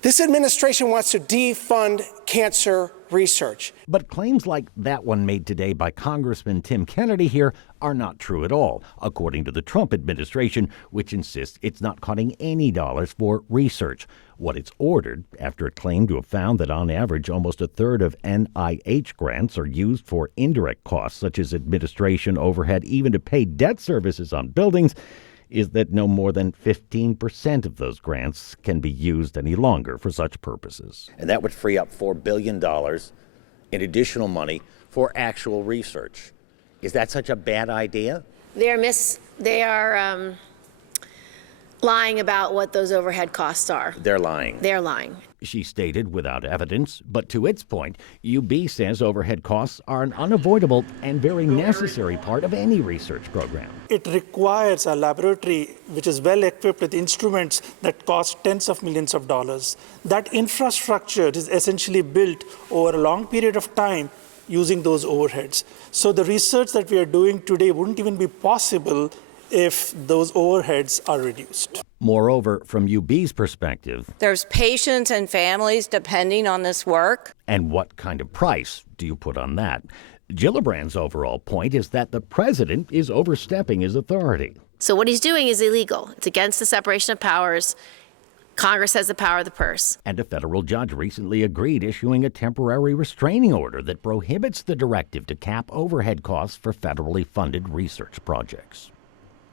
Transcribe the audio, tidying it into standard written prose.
This administration wants to defund cancer research. But claims like that one made today by Congressman Tim Kennedy here are not true at all, according to the Trump administration, which insists it's not cutting any dollars for research. What it's ordered, after it claimed to have found that on average almost a third of NIH grants are used for indirect costs, such as administration, overhead, even to pay debt services on buildings, is that no more than 15% of those grants can be used any longer for such purposes. And that would free up $4 billion in additional money for actual research. Is that such a bad idea? They are lying about what those overhead costs are. They're lying. They're lying. She stated without evidence, but to its point, UB says overhead costs are an unavoidable and very necessary part of any research program. It requires a laboratory which is well equipped with instruments that cost tens of millions of dollars. That infrastructure is essentially built over a long period of time using those overheads. So the research that we are doing today wouldn't even be possible if those overheads are reduced. Moreover, from UB's perspective, there's patients and families depending on this work. And what kind of price do you put on that? Gillibrand's overall point is that the president is overstepping his authority. So what he's doing is illegal. It's against the separation of powers. Congress has the power of the purse. And a federal judge recently agreed issuing a temporary restraining order that prohibits the directive to cap overhead costs for federally funded research projects.